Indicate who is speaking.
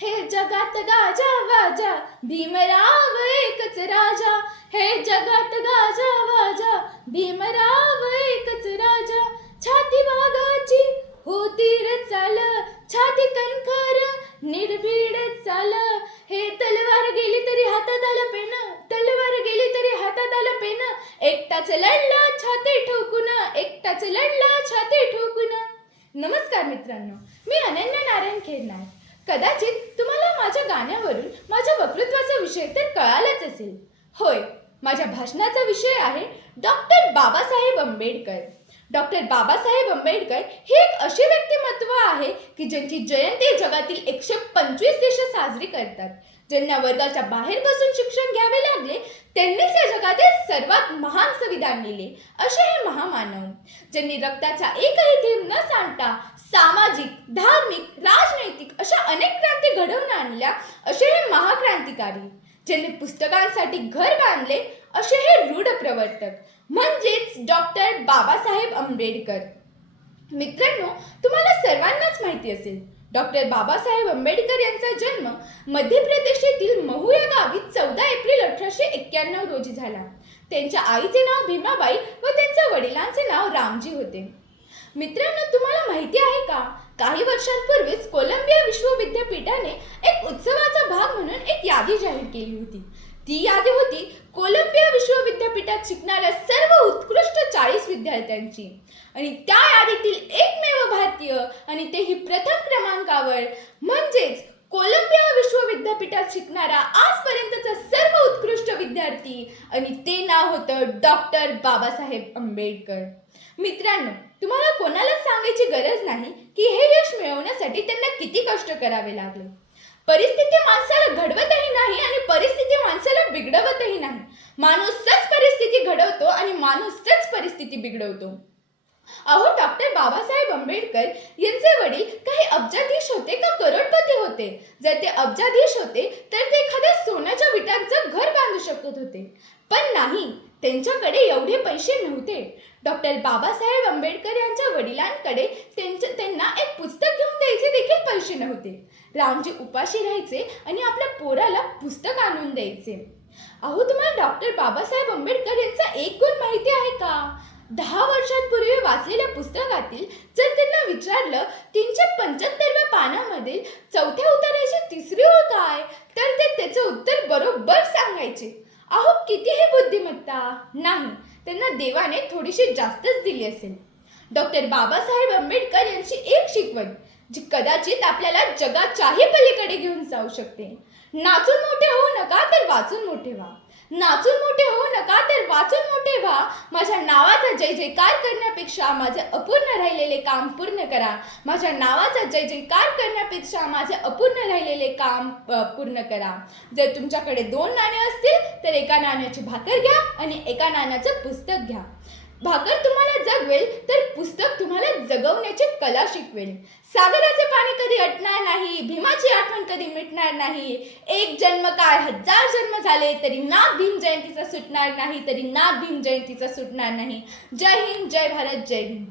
Speaker 1: हे जगात गाजा वाजा. भीमराव एकच राजा. हे जगात गाजा वाजा. भीमराव एकच राजा. छाती वाघाची होती रे चाल. छाती कणखर निर्भीड चाल. हे तलवार गेली तरी हातात आलं पेन. तलवार गेली तरी हातात आलं पेन. एकटाच लढला छाती ठोकून. एकटाच लढला छाती ठोकून. नमस्कार मित्रांनो मी अनन्या नारायण खेरनार. कदाचित तुम्हाला माझ्या गाण्यावरून माझ्या वक्तृत्वाचा विषय तर कळालाच असेल. होय माझ्या भाषणाचा विषय आहे डॉक्टर बाबासाहेब आंबेडकर. डॉक्टर बाबासाहेब आंबेडकर हे एक असे व्यक्तिमत्व आहे की ज्यांची जयंती जगातील एकशे पंचवीस देश साजरी करतात. ज्यांना वर्गाच्या बाहेर बसून शिक्षण घ्यावे लागले त्यांनीच या जगातील सर्वात महान संविधान लिहिले असे हे महामानव. ज्यांनी रक्ताचा एकही थेंब न सांडता सामाजिक धार्मिक राजनैतिक अशा अनेक क्रांती घडवून आणल्या. असे हे महाक्रांतिकारी ज्यांनी पुस्तकांसाठी घर बांधले असे हे रूढ प्रवर्तक म्हणजेच डॉक्टर बाबासाहेब आंबेडकर. मित्रांनो तुम्हाला सर्वांनाच माहिती असेल डॉक्टर बाबासाहेब आंबेडकर यांचा जन्म मध्य प्रदेश येथील महू या गावी चौदा एप्रिल अठराशे एक्क्याण्णव रोजी झाला. त्यांच्या आईचे नाव भीमाबाई व त्यांच्या वडिलांचे नाव रामजी होते. मित्रांनो तुम्हाला माहिती आहे का? काही वर्षांपूर्वीच कोलंबिया विश्वविद्यापीठाने एक उत्सवाचा भाग म्हणून एक यादी जाहीर केली होती. ती यादी होती कोलंबिया विश्वविद्यापीठात शिकणाऱ्या सर्व उत्कृष्ट चाळीस विद्यार्थ्यांची. आणि त्या यादीतील एकमेव भारतीय आणि तेही प्रथम क्रमांकावर म्हणजेच कोलंबिया विश्व विद्यापीठात शिकणारा आजपर्यंतचा सर्व उत्कृष्ट विद्यार्थी आणि ते नाव होतं डॉक्टर बाबासाहेब आंबेडकर. मित्रांनो तुम्हाला कोणालाच सांगायची गरज नाही की हे यश मिळवण्यासाठी त्यांना किती कष्ट करावे लागले? परिस्थिती माणसाला घडवतही नाही आणि परिस्थिती माणसाला बिघडवतही नाही. माणूसच परिस्थिती घडवतो आणि माणूसच परिस्थिती बिघडवतो. अहो डॉक्टर बाबासाहेब आंबेडकर यांचे वडील काही अब्जाधीश होते का करोडपती होते? जर ते अब्जाधीश होते तर ते एखाद्या सोन्याच्या विटांचं घर बांधू शकत होते. पण नाही त्यांच्याकडे एवढे पैसे नव्हते. डॉक्टर बाबासाहेब आंबेडकर यांच्या वडिलांकडे त्यांच्या त्यांना एक पुस्तक घेऊन द्यायचे देखील पैसे नव्हते. रामजी उपाशी राहायचे आणि आपल्या पोराला पुस्तक आणून द्यायचे. अहो तुम्हाला डॉक्टर बाबासाहेब आंबेडकर यांचा एक गुण माहिती आहे का? दहा वर्षांपूर्वी वाचलेल्या पुस्तकातील जर त्यांना विचारलं तीनशे पंच्याहत्तरव्या पानामधील चौथ्या उताराची तिसरी ओळ काय? तर ते त्याचं उत्तर बरोबर सांगायचे. अहो किती ही बुद्धिमत्ता? नाही त्यांना देवाने थोडीशी जास्तच दिली असेल. डॉक्टर बाबासाहेब आंबेडकर यांची एक शिकवण जी कदाचित आपल्याला जगाच्याही पलीकडे घेऊन जाऊ शकते. नाचून मोठे होऊ नका तर वाचून मोठे व्हा. नाचून मोठे होऊ नका तर माझ्या नावाचा जय जयकार करण्यापेक्षा माझे अपूर्ण राहिलेले काम पूर्ण करा. माझ्या नावाचा जय जयकार करण्यापेक्षा माझे अपूर्ण राहिलेले काम पूर्ण करा. जर तुमच्याकडे दोन नाणे असतील तर एका नाण्याची भाकर घ्या आणि एका नाण्याचं पुस्तक घ्या. भाकर तुम्हाला जगवेल तर पुस्तक तुम्हाला जगवण्याची कला शिकवेल. सागराचे पाणी कधी अटणार नाही भीमाची आठवण कधी मिटणार नाही. एक जन्म काय हजार जन्म झाले तरी नाथ भीम जयंतीचा सुटणार नाही तरी नाथ भीम जयंतीचा सुटणार नाही. जय हिंद जय भारत जय भीम.